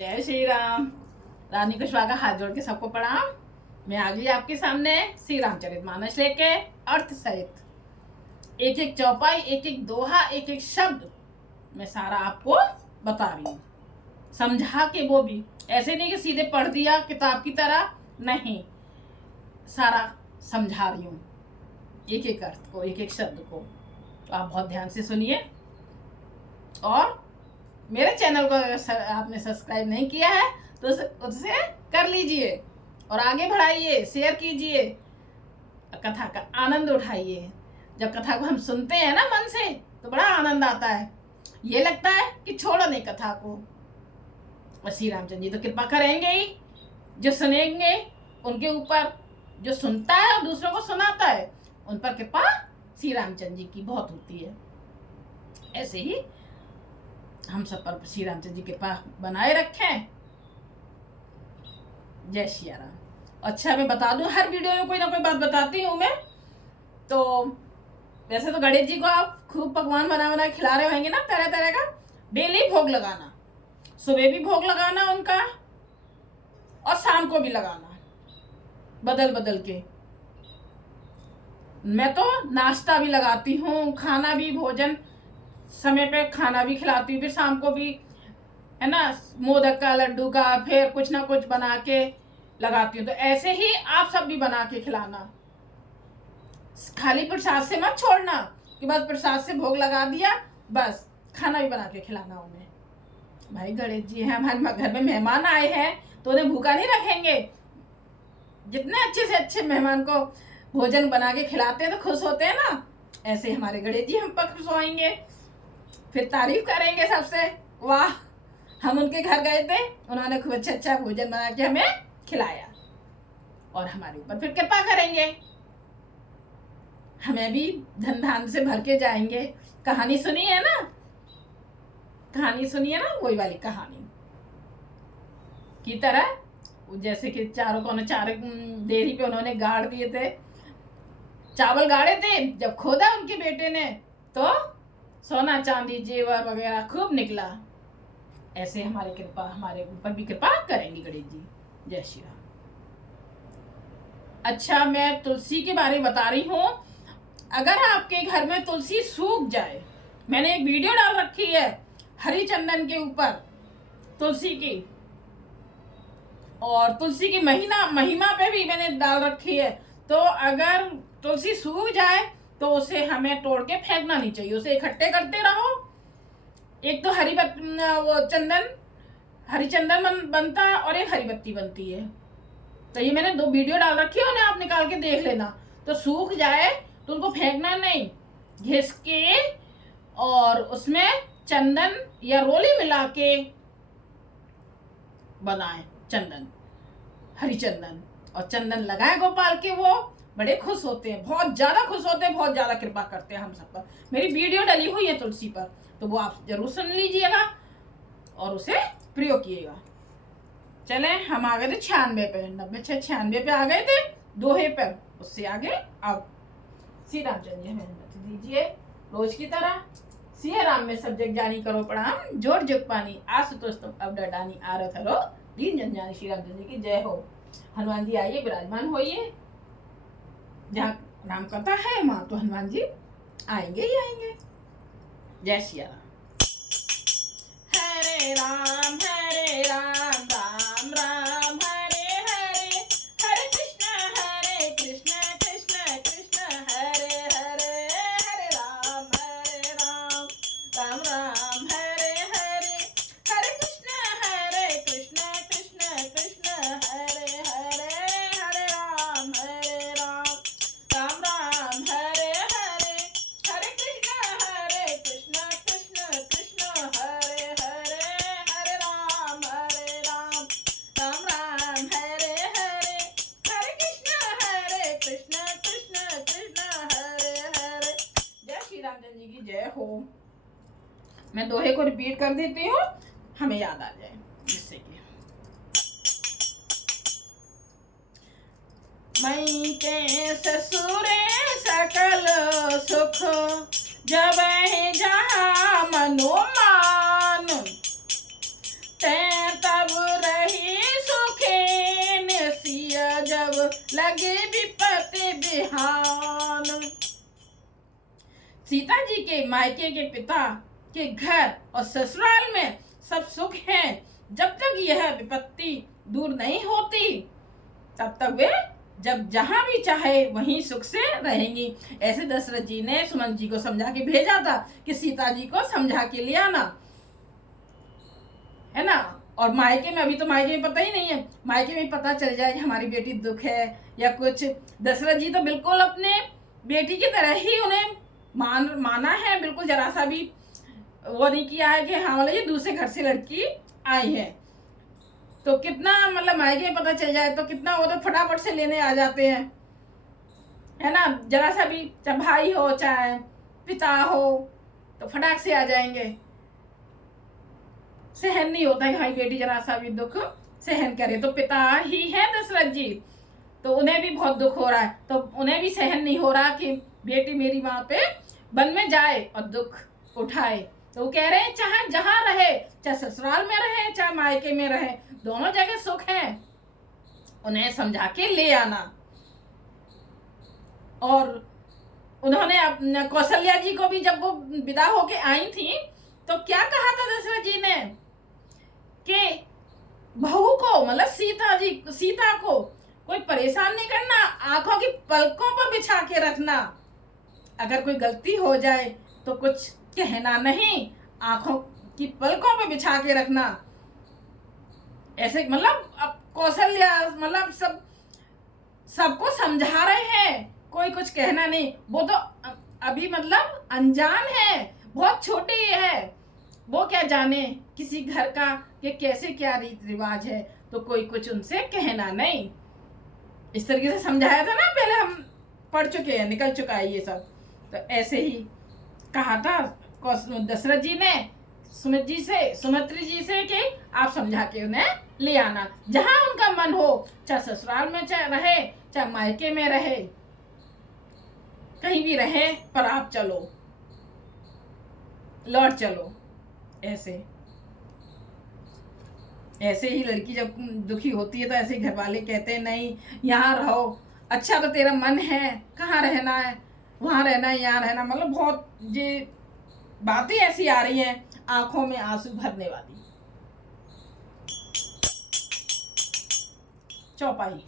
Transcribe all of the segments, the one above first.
जय श्री राम। रानी कुशवाहा हाथ जोड़ के सबको प्रणाम। मैं आ गई आपके सामने श्री रामचरितमानस लेके अर्थ सहित एक एक चौपाई, एक एक दोहा, एक एक शब्द मैं सारा आपको बता रही हूँ, समझा के। वो भी ऐसे नहीं कि सीधे पढ़ दिया किताब की तरह, नहीं, सारा समझा रही हूँ, एक एक अर्थ को, एक एक शब्द को। तो आप बहुत ध्यान से सुनिए और मेरे चैनल को अगर आपने सब्सक्राइब नहीं किया है तो उसे कर लीजिए और आगे बढ़ाइए, शेयर कीजिए, कथा का आनंद उठाइए। जब कथा को हम सुनते हैं ना मन से तो बड़ा आनंद आता है, ये लगता है कि छोड़ो नहीं कथा को। और श्री रामचंद्र जी तो कृपा करेंगे ही, जो सुनेंगे उनके ऊपर, जो सुनता है और दूसरों को सुनाता है उन पर कृपा श्री रामचंद्र जी की बहुत होती है। ऐसे ही हम सब पर श्री रामचंद्र जी कृपा बनाए रखें। जय श्री राम। अच्छा, मैं बता दूं, हर वीडियो में कोई ना कोई बात बताती हूँ मैं। तो वैसे तो गणेश जी को आप खूब पकवान बना बना खिला रहे होंगे ना, तरह तरह का। डेली भोग लगाना, सुबह भी भोग लगाना उनका और शाम को भी लगाना, बदल बदल के। मैं तो नाश्ता भी लगाती हूँ, खाना भी, भोजन समय पे खाना भी खिलाती हूँ, फिर शाम को भी, है ना, मोदक का, लड्डू का, फिर कुछ ना कुछ बना के लगाती हूँ। तो ऐसे ही आप सब भी बना के खिलाना, खाली प्रसाद से मत छोड़ना कि बस प्रसाद से भोग लगा दिया, बस खाना भी बना के खिलाना उन्हें। भाई गणेश जी हैं, हमारे घर में मेहमान आए हैं तो उन्हें भूखा नहीं रखेंगे। जितने अच्छे से अच्छे मेहमान को भोजन बना के खिलाते हैं तो खुश होते हैं ना, ऐसे हमारे गणेश जी हम पर खुश होंगे, फिर तारीफ करेंगे सबसे, वाह हम उनके घर गए थे, उन्होंने खूब अच्छा अच्छा भोजन बना के हमें खिलाया, और हमारे ऊपर फिर कृपा करेंगे, हमें भी धन धान से भर के जाएंगे। कहानी सुनी है ना, कहानी सुनी है ना, वही वाली कहानी की तरह, जैसे कि चारों कोने, चार देरी पे उन्होंने गाड़ दिए थे, चावल गाड़े थे। जब खोदा उनके बेटे ने तो सोना चांदी जेवर वगैरह खूब निकला। ऐसे हमारी कृपा, हमारे ऊपर भी कृपा करेंगे गणेश जी। जय श्री राम। अच्छा, मैं तुलसी के बारे में बता रही हूँ। अगर आपके घर में तुलसी सूख जाए, मैंने एक वीडियो डाल रखी है हरी चंदन के ऊपर तुलसी की, और तुलसी की महिमा पे भी मैंने डाल रखी है। तो अगर तुलसी सूख जाए तो उसे हमें तोड़ के फेंकना नहीं चाहिए, उसे इकट्ठे करते रहो। एक तो वो चंदन, हरी चंदन बनता है और एक हरी बत्ती बनती है। तो ये मैंने 2 वीडियो डाल रखी है, उन्हें आप निकाल के देख लेना। तो सूख जाए तो उनको फेंकना नहीं, घिस के और उसमें चंदन या रोली मिला के बनाए चंदन, हरी चंदन, और चंदन लगाए गोपाल के, वो बड़े खुश होते हैं, बहुत ज्यादा खुश होते हैं, बहुत ज्यादा कृपा करते हैं हम सब पर। मेरी वीडियो डली हुई है तुलसी पर, तो वो आप जरूर सुन लीजिएगा और उसे प्रयोग कीजिएगा। चले, हम आ गए थे 96 पे, 96 96 पे आ गए थे, दोहे पर। उससे आगे अब श्री रामचंद्र जी हमें दीजिए रोज की तरह। सिया राम में सब जग जानी करो प्रणाम, जोड़ जुग पानी आशुतोष तुम अब डरडानी आरत हरो, दीन जन जानी। श्री रामचंद्र जी की जय हो। हनुमान जी आइए, विराजमान होइए। जहाँ राम कथा है वहां तो हनुमान जी आएंगे ही आएंगे। जय श्री राम। हरे राम हरे राम, राम राम हरे हरे, हरे कृष्ण कृष्ण कृष्ण हरे हरे, हरे राम राम, राम राम हरे हरे, हरे कृष्ण कृष्ण कृष्ण हरे हरे, हरे राम राम, राम राम हरे हरे, हरे कृष्ण कृष्ण कृष्ण हरे हरे, हरे राम राम, राम राम हरे हरे, हरे कृष्ण कृष्ण कृष्ण हरे हरे। जय श्री रामचंद्र जी की जय हो। मैं दोहे को रिपीट कर देती हूँ, हमें याद आ जाए, जिससे कि मई के ससुरे सकल सुख, जब जहाँ मनो मान, ते तब लगे विपत्ति बिहान। सीता जी के मायके के पिता के घर और ससुराल में सब सुख है। जब तक यह विपत्ति दूर नहीं होती तब तक वे जब जहां भी चाहे वहीं सुख से रहेंगी। ऐसे दशरथ जी ने सुमंत जी को समझा के भेजा था कि सीता जी को समझा के ले आना, है ना। और मायके में, अभी तो मायके में पता ही नहीं है, मायके में पता चल जाए कि हमारी बेटी दुख है या कुछ। दशरथ जी तो बिल्कुल अपने बेटी की तरह ही उन्हें माना है, बिल्कुल जरा सा भी वो नहीं किया है कि हाँ वाले ये दूसरे घर से लड़की आई है। तो कितना मतलब मायके में पता चल जाए तो कितना वो तो फटाफट से लेने आ जाते हैं, है ना। जरा सा भी, चाहे भाई हो चाहे पिता हो, तो फटाक से आ जाएंगे। सहन नहीं होता कि हमारी बेटी जरा सा भी दुख सहन करे। तो पिता ही है दशरथ जी, तो उन्हें भी बहुत दुख हो रहा है, तो उन्हें भी सहन नहीं हो रहा कि बेटी मेरी वहां पे वन में जाए और दुख उठाए। तो वो कह रहे हैं चाहे जहां रहे, चाहे ससुराल में रहे चाहे मायके में रहे, दोनों जगह सुख है, उन्हें समझा के ले आना। और उन्होंने कौशल्या जी को भी जब वो विदा होके आई थी तो क्या कहा था दशरथ जी ने कि बहू को, मतलब सीता को कोई परेशान नहीं करना, आंखों की पलकों पर बिछा के रखना। अगर कोई गलती हो जाए तो कुछ कहना नहीं, आंखों की पलकों पे बिछा के रखना। ऐसे मतलब अब कौशल्या मतलब सबको समझा रहे हैं, कोई कुछ कहना नहीं। वो तो अभी मतलब अनजान है, बहुत छोटी है, वो क्या जाने किसी घर का कि कैसे क्या रीति रिवाज है, तो कोई कुछ उनसे कहना नहीं। इस तरीके से समझाया था ना, पहले हम पढ़ चुके हैं, निकल चुका है ये सब। तो ऐसे ही कहा था दशरथ जी ने सुमित्री जी से कि आप समझा के उन्हें ले आना। जहां उनका मन हो, चाहे ससुराल में चाहे रहे चाहे मायके में रहे, कहीं भी रहे, पर आप चलो, लौट चलो। ऐसे ही लड़की जब दुखी होती है तो ऐसे घर वाले कहते हैं नहीं यहाँ रहो, अच्छा तो तेरा मन है, कहाँ रहना है, वहाँ रहना है, यहाँ रहना, मतलब बहुत ये बातें ऐसी आ रही हैं आंखों में आंसू भरने वाली। चौपाई।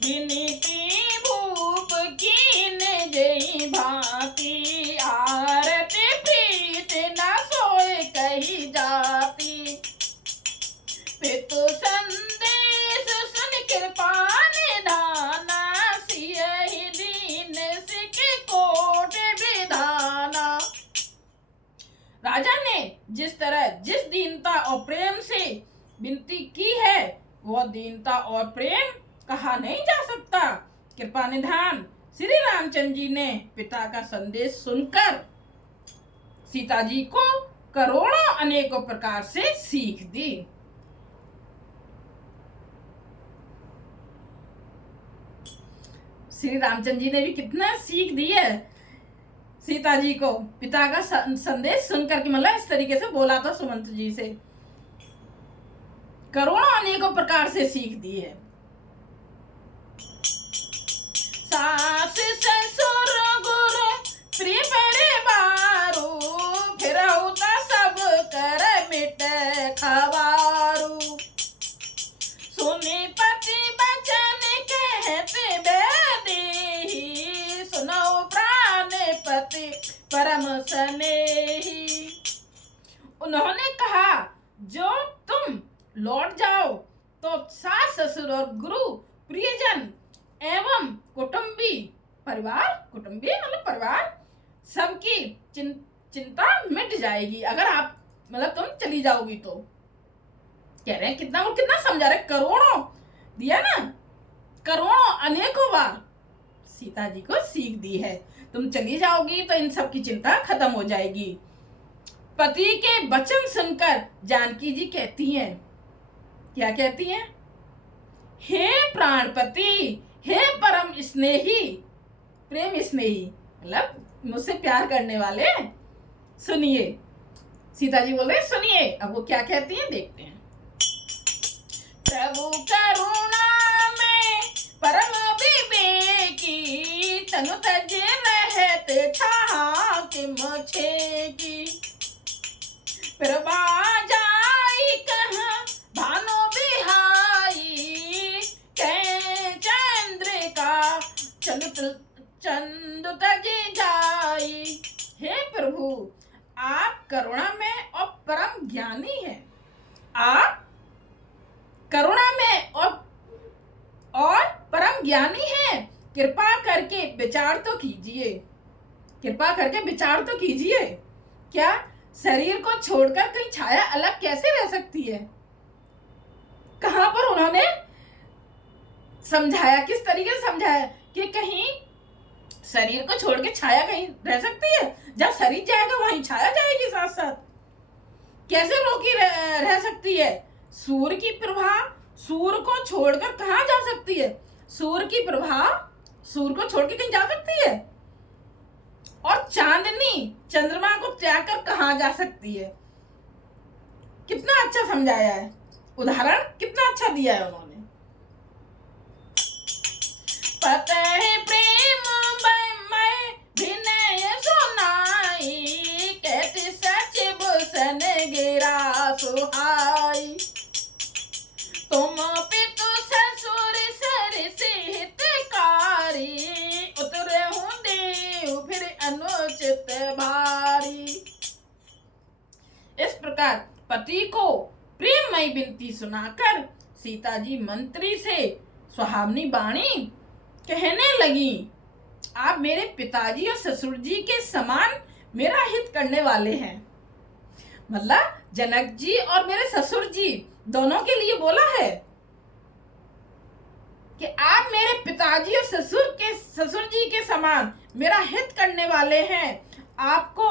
बिनती भूप कीन जई भांति, आरती प्रीत न सोए कही जाती। पितु संदेश सुन कृपा निधाना, सियहि दीन सिख कोट विधाना। राजा ने जिस तरह जिस दीनता और प्रेम से विनती की है, वह दीनता और प्रेम कहा नहीं जा सकता। कृपा निधान श्री रामचंद्र जी ने पिता का संदेश सुनकर सीता जी को करोड़ों अनेकों प्रकार से सीख दी। श्री रामचंद्र जी ने भी कितना सीख दी है सीता जी को, पिता का संदेश सुनकर के, मतलब इस तरीके से बोला था सुमंत जी से, करोड़ों अनेकों प्रकार से सीख दी है। सास ससुर गुरु प्रिय परिवारु, फिर होता सब कर मिट खवारू। सुनी पति बचन कहते बेदी, सुनो प्राण पति परम स्नेही। उन्होंने कहा जो तुम लौट जाओ तो सास ससुर और गुरु प्रियजन एवं कुटुंबी मतलब परिवार सबकी चिंता मिट जाएगी, अगर आप मतलब तुम चली जाओगी तो। कह रहे हैं कितना समझा रहे, करोड़ों दिया ना, करोड़ों अनेकों बार सीता जी को सीख दी है। तुम चली जाओगी तो इन सब की चिंता खत्म हो जाएगी। पति के वचन सुनकर जानकी जी कहती हैं, क्या कहती हैं? हे प्राणपति, हे परम स्नेही, प्रेम स्नेही, मतलब मुझसे प्यार करने वाले, सुनिए। सीता जी बोल रहे सुनिए। अब वो क्या कहती हैं देखते हैं। प्रभु करुणा में छेकी। प्रभा जाई कहाँ भानु बिहाई, कह चंद्रिका चंद तजी जाई। हे प्रभु, आप करुणा में और परम ज्ञानी हैं। आप करुणा में और परम ज्ञानी हैं। कृपा करके विचार तो कीजिए, कृपा करके विचार तो कीजिए। क्या शरीर को छोड़कर कहीं छाया अलग कैसे रह सकती है? कहां पर उन्होंने समझाया, किस तरीके से समझाया कि कहीं शरीर को छोड़ के छाया कहीं रह सकती है? जब शरीर जाएगा वहीं छाया जाएगी साथ साथ। कैसे रोकी रह सकती है? सूर्य की प्रभा सूर्य को छोड़कर कहाँ जा सकती है? सूर्य की प्रभा सूर्य को छोड़ के कहीं जा सकती है? और चांदनी चंद्रमा को त्याग कर कहाँ जा सकती है? कितना अच्छा समझाया है, उदाहरण कितना अच्छा दिया है उन्होंने। पता है प्रेम मैं विनय सुनाई, कहते सच भूषण गिरा सुहाई। तुम पितु ससुर सर से हितकारी, उतरे हूँ देव फिर अनुचित भारी। इस प्रकार पति को प्रेममयी विनती सुनाकर सीता जी मंत्री से सुहावनी वाणी कहने लगी। आप मेरे पिताजी और ससुर जी के समान मेरा हित करने वाले हैं। मतलब जनक जी और मेरे ससुर जी दोनों के लिए बोला है कि आप मेरे पिताजी और ससुर जी के समान मेरा हित करने वाले हैं। आपको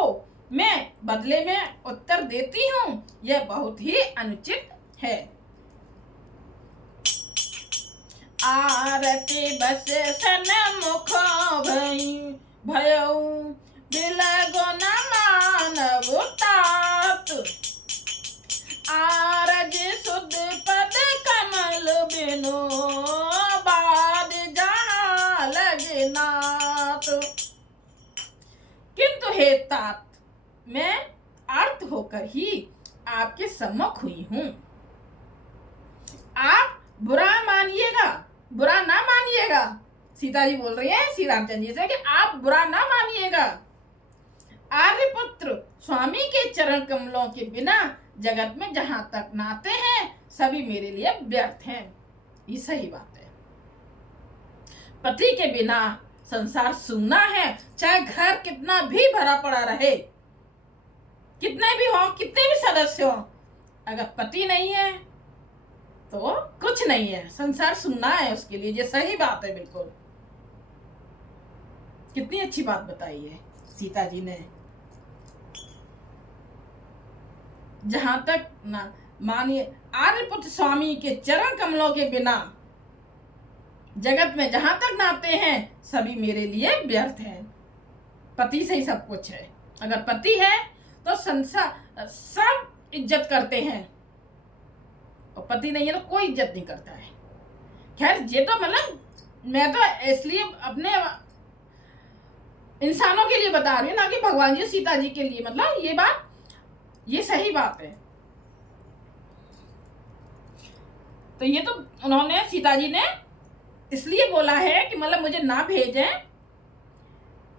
मैं बदले में उत्तर देती हूँ, यह बहुत ही अनुचित है। आरती बस सन्मुख भयऊ, बिलगो न मानव तात। आरज सुध पद कमल बिनु, बाद जहाँ लगे नाथ। किंतु हे तात, मैं आर्त होकर ही आपके सम्मुख हुई हूँ। आप बुरा मानिएगा, बुरा ना मानिएगा। सीता जी बोल रही है श्री रामचंद्र जी से कि आप बुरा ना मानिएगा। आर्यपुत्र स्वामी के चरण कमलों के बिना जगत में जहां तक नाते हैं सभी मेरे लिए व्यर्थ हैं। ये सही बात है। पति के बिना संसार सूना है, चाहे घर कितना भी भरा पड़ा रहे, कितने भी हो, कितने भी सदस्य हो, अगर पति नहीं है तो कुछ नहीं है, संसार सूना है उसके लिए। ये सही बात है बिल्कुल। कितनी अच्छी बात बताई है सीता जी ने। जहां तक ना मानिए, आर्यपुत्र स्वामी के चरण कमलों के बिना जगत में जहां तक नाते हैं सभी मेरे लिए व्यर्थ हैं। पति से ही सब कुछ है। अगर पति है तो संसार सब इज्जत करते हैं, और पति नहीं है तो कोई इज्जत नहीं करता है। खैर ये तो मतलब मैं तो इसलिए अपने इंसानों के लिए बता रही हूँ, ना कि भगवान जी सीता जी के लिए। मतलब ये बात, ये सही बात है। तो ये तो उन्होंने सीता जी ने इसलिए बोला है कि मतलब मुझे ना भेजें,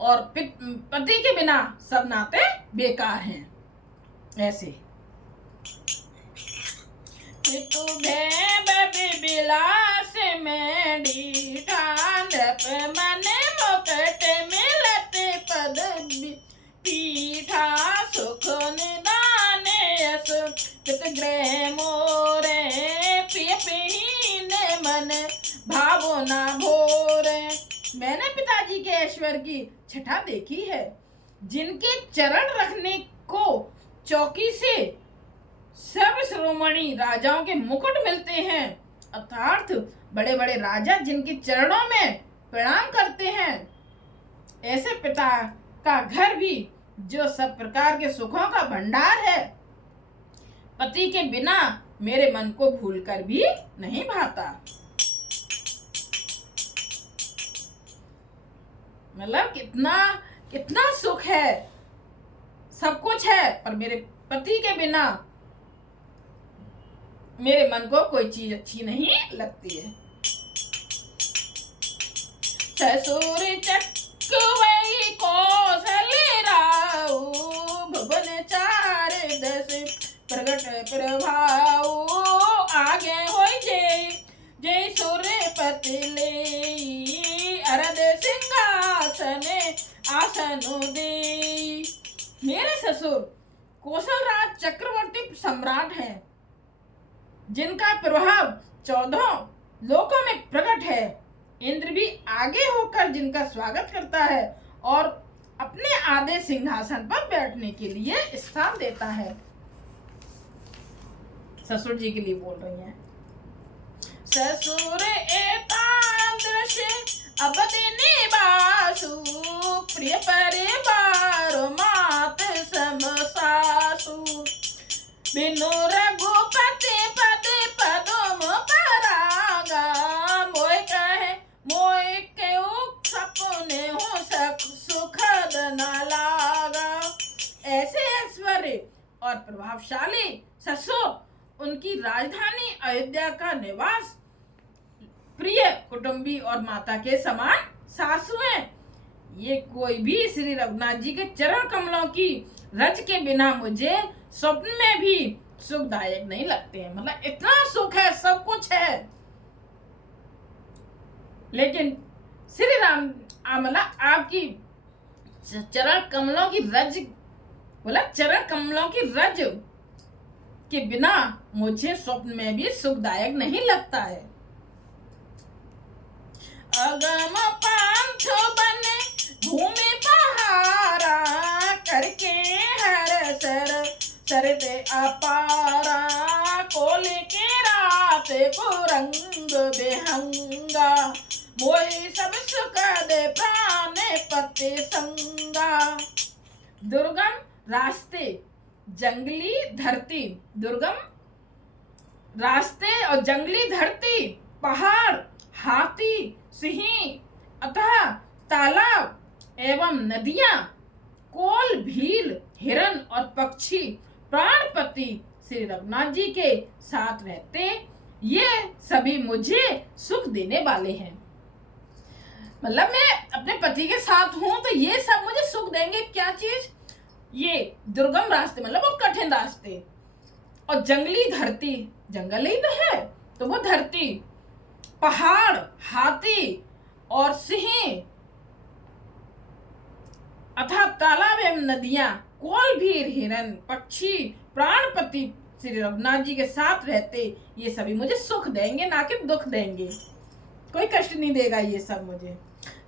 और पति के बिना सब नाते बेकार हैं। ऐसे बिलास में मन मुकट मिलत पद पीठा, सुख निदान यस ग्रह मोरे, पिय पीन मन भावना भोरे। मैंने पिताजी के ऐश्वर्य की छठा देखी है। जिनके चरण रखने को चौकी से सब श्रोमणी राजाओं के मुकुट मिलते हैं, अर्थात बड़े बड़े राजा जिनके चरणों में प्रणाम करते हैं, ऐसे पिता का घर भी जो सब प्रकार के सुखों का भंडार है, पति के बिना मेरे मन को भूलकर भी नहीं भाता। मतलब कितना कितना सुख है सब कुछ है, पर मेरे पति के बिना मेरे मन को कोई चीज अच्छी नहीं लगती है। ससुर चक्कवई कौशल राऊ, भुवन चार दस प्रगट प्रभाऊ, आगे होई जय सूर्यपति ले, अरद सिंहासन आसनु दे। मेरे ससुर कौशल राज चक्रवर्ती सम्राट हैं, जिनका प्रभाव 14 लोकों में प्रकट है। इंद्र भी आगे होकर जिनका स्वागत करता है और अपने आधे सिंहासन पर बैठने के लिए स्थान देता है। ससुर जी के लिए बोल रही हैं। ससुर एतादृश अवधि निवासु, प्रिय परिवार मात सब सासु, बिनु रघुपति पद पदम परागा, मोय कहे मोय के सपने हो सुखद न लागा। ऐसे ऐश्वर्य और प्रभावशाली ससुर, उनकी राजधानी अयोध्या का निवास, प्रिय कुटुंबी और माता के समान सासु हैं। ये कोई भी श्री रघुनाथ जी के चरण कमलों की रज के बिना मुझे स्वप्न में भी सुखदायक नहीं लगते हैं। मतलब इतना सुख है, सब कुछ है, लेकिन श्री राम मतलब आपकी चरण कमलों की रज, बोला चरण कमलों की रज के बिना मुझे स्वप्न में भी सुखदायक नहीं लगता है। अगम पंथ बने भूमि पहारा, करके हर सरते अपारा, कोले के रात को रंग बेहंगा, मोई सब सुख दे प्राण पति संगा। दुर्गम रास्ते, जंगली धरती, दुर्गम रास्ते और जंगली धरती, पहाड़, हाथी, सिंह, अतः तालाब एवं नदियां, कोल, भील, हिरन और पक्षी प्राणपति श्री रघुनाथ जी के साथ रहते, ये सभी मुझे सुख देने वाले हैं। मतलब मैं अपने पति के साथ हूं तो ये सब मुझे सुख देंगे। क्या चीज? ये दुर्गम रास्ते, मतलब वो कठिन रास्ते, और जंगली धरती, जंगल ही तो है तो वो धरती, पहाड़, हाथी और सिंह, अथवा तालाब एवं नदियां, कोल, भीर, हिरन, पक्षी प्राणपति श्री रघुनाथ जी के साथ रहते, ये सभी मुझे सुख देंगे, ना कि दुख देंगे। कोई कष्ट नहीं देगा ये सब मुझे।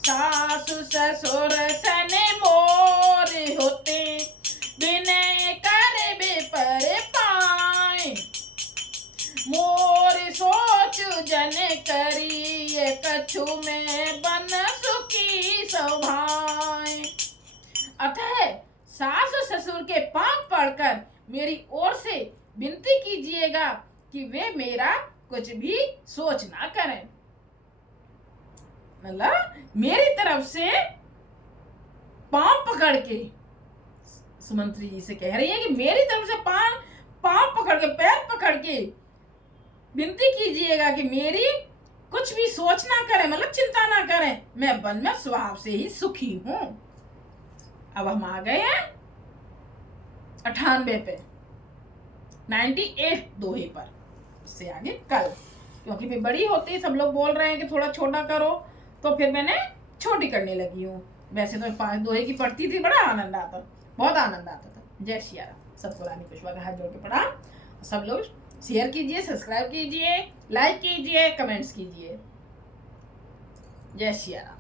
सासु ससुर सने मोर होते, विनय करे बेपर पाए, मोर सोच जन करिए, कछु में बन सुखी सौभाए। अतः सास ससुर के पांव पड़कर मेरी ओर से विनती कीजिएगा कि वे मेरा कुछ भी सोच ना करें। मतलब मेरी तरफ से पांव पकड़ के सुमंत्री जी से कह रही है कि मेरी तरफ से पांव पकड़ के, पैर पकड़ के विनती कीजिएगा कि मेरी कुछ भी सोच ना करें, मतलब चिंता ना करें। मैं वन में स्वभाव से ही सुखी हूं। अब हम आ गए हैं 98 पे, 98 दोहे पर। उससे आगे कल, क्योंकि फिर बड़ी होती, सब लोग बोल रहे हैं कि थोड़ा छोटा करो, तो फिर मैंने छोटी करने लगी हूँ। वैसे तो 5 दोहे की पढ़ती थी, बड़ा आनंद आता, बहुत आनंद आता था। जय श्री राम। सबको रानी पुष्पा का हाथ जोड़ के प्रणाम। सब लोग शेयर कीजिए, सब्सक्राइब कीजिए, लाइक कीजिए, कमेंट्स कीजिए। जय श्री राम।